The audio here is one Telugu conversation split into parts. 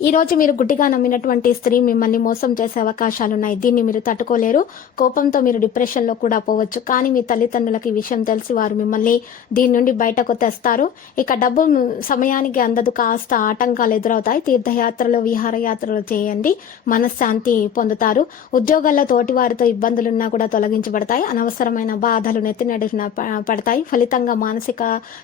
ఈ రోజు మీరు గుడ్డిగా నమ్మినటువంటి స్త్రీ మిమ్మల్ని మోసం చేసే అవకాశాలున్నాయి దీన్ని మీరు తట్టుకోలేరు. కోపంతో మీరు డిప్రెషన్లో కూడా పోవచ్చు. కానీ మీ తల్లిదండ్రులకు ఈ విషయం తెలిసి వారు మిమ్మల్ని దీని నుండి బయటకు తెస్తారు. ఇక డబ్బు సమయానికి అందదు. కాస్త ఆటంకాలు ఎదురవుతాయి. తీర్థయాత్రలు విహారయాత్రలు చేయండి. మనశ్శాంతి పొందుతారు. ఉద్యోగాల్లో తోటి వారితో ఇబ్బందులున్నా కూడా తొలగించబడతాయి. అనవసరమైన బాధలు నెత్తినడిన పడతాయి. ఫలితంగా మానసిక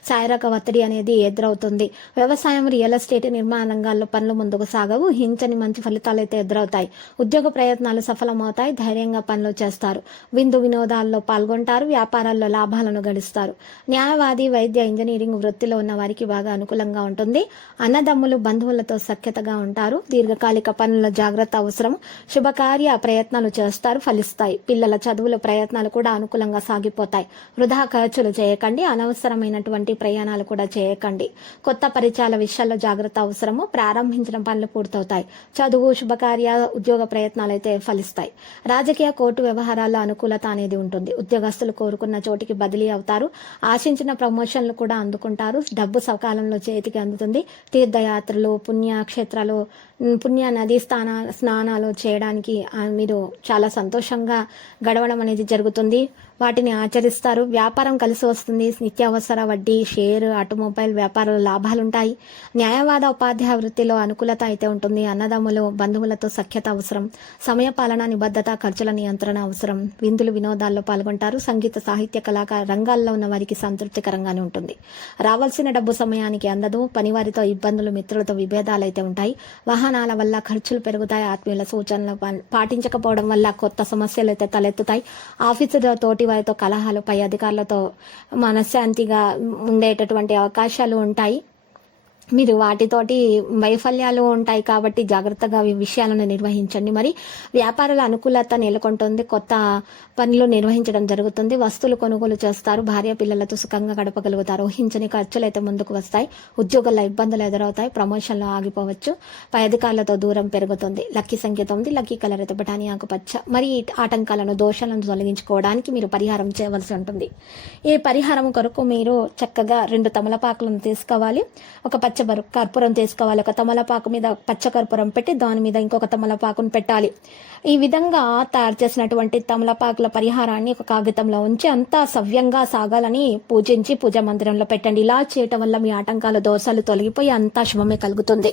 శారీరక ఒత్తిడి అనేది ఎదురవుతుంది. వ్యవసాయం రియల్ ఎస్టేట్ నిర్మాణ రంగాల్లో పనులు ముందుకు సాగవు హించని మంచి ఫలితాలు అయితే ఎదురవుతాయి. ఉద్యోగ ప్రయత్నాలు సఫలమవుతాయి. ధైర్యంగా పనులు చేస్తారు. విందు వినోదాల్లో పాల్గొంటారు. వ్యాపారాల్లో లాభాలను గడిస్తారు. న్యాయవాది వైద్య ఇంజనీరింగ్ వృత్తిలో ఉన్న వారికి బాగా అనుకూలంగా ఉంటుంది. అన్నదమ్ములు బంధువులతో సఖ్యతగా ఉంటారు. దీర్ఘకాలిక పనుల జాగ్రత్త అవసరం. శుభకార్య ప్రయత్నాలు చేస్తారు. ఫలిస్తాయి. పిల్లల చదువుల ప్రయత్నాలు కూడా అనుకూలంగా సాగిపోతాయి. వృధా ఖర్చులు చేయకండి. అనవసరమైనటువంటి ప్రయాణాలు కూడా చేయకండి. కొత్త పరిచయాల విషయాల్లో జాగ్రత్త అవసరము. ప్రారంభించిన పనులు పూర్తవుతాయి. చదువు శుభకార్య ఉద్యోగ ప్రయత్నాలు అయితే ఫలిస్తాయి. రాజకీయ కోర్టు వ్యవహారాల్లో అనుకూలత అనేది ఉంటుంది. ఉద్యోగస్తులు కోరుకున్న చోటికి బదిలీ అవుతారు. ఆశించిన ప్రమోషన్లు కూడా అందుకుంటారు. డబ్బు సకాలంలో చేతికి అందుతుంది. తీర్థయాత్రలు పుణ్యక్షేత్రాలు పుణ్య నదీ స్థాన స్నానాలు చేయడానికి మీరు చాలా సంతోషంగా గడవడం అనేది జరుగుతుంది. వాటిని ఆచరిస్తారు. వ్యాపారం కలిసి వస్తుంది. నిత్యావసర వడ్డీ షేర్ ఆటోమొబైల్ వ్యాపారాలు లాభాలుంటాయి. న్యాయవాద ఉపాధ్యాయ వృత్తిలో అనుకూలత అయితే ఉంటుంది. అన్నదమ్ములు బంధువులతో సఖ్యత అవసరం. సమయ పాలన నిబద్ధత ఖర్చుల నియంత్రణ అవసరం. విందులు వినోదాల్లో పాల్గొంటారు. సంగీత సాహిత్య కళాకార రంగాల్లో ఉన్న వారికి సంతృప్తికరంగానే ఉంటుంది. రావాల్సిన డబ్బు సమయానికి అందదు. పనివారితో ఇబ్బందులు మిత్రులతో విభేదాలు అయితే ఉంటాయి. వాహనాల వల్ల ఖర్చులు పెరుగుతాయి. ఆత్మీయుల సూచనలు పాటించకపోవడం వల్ల కొత్త సమస్యలు అయితే తలెత్తుతాయి. ఆఫీసులో తోటి వారితో కలహాలు పై అధికారులతో మనశ్శాంతిగా ఉండేటటువంటి అవకాశాలు ఉంటాయి. మీరు వాటితోటి వైఫల్యాలు ఉంటాయి కాబట్టి జాగ్రత్తగా విషయాలను నిర్వహించండి. మరి వ్యాపారాల అనుకూలత నెలకొంటుంది కొత్త పనులు నిర్వహించడం జరుగుతుంది వస్తువులు కొనుగోలు చేస్తారు భార్య పిల్లలతో సుఖంగా గడపగలుగుతారు ఊహించని ఖర్చులు అయితే ముందుకు వస్తాయి ఉద్యోగాల్లో ఇబ్బందులు ఎదురవుతాయి ప్రమోషన్లు ఆగిపోవచ్చు పై అధికారులతో దూరం పెరుగుతుంది లక్కీ సంఖ్య తొమ్మిది లక్కీ కలర్ అయితే బఠానీ ఆకుపచ్చ మరి ఆటంకాలను దోషాలను తొలగించుకోవడానికి మీరు పరిహారం చేయవలసి ఉంటుంది. ఈ పరిహారం కొరకు మీరు చక్కగా రెండు తమలపాకులను తీసుకోవాలి ఒక పచ్చగరు కర్పూరం తీసుకోవాలి. ఒక తమలపాకు మీద పచ్చ కర్పూరం పెట్టి దాని మీద ఇంకొక తమలపాకును పెట్టాలి. ఈ విధంగా తయారు చేసినటువంటి తమలపాకుల పరిహారాన్ని ఒక కాగితంలో ఉంచి అంతా సవ్యంగా సాగాలని పూజించి పూజా మందిరంలో పెట్టండి. ఇలా చేయటం వల్ల మీ ఆటంకాలు దోషాలు తొలగిపోయి అంతా శుభమే కలుగుతుంది.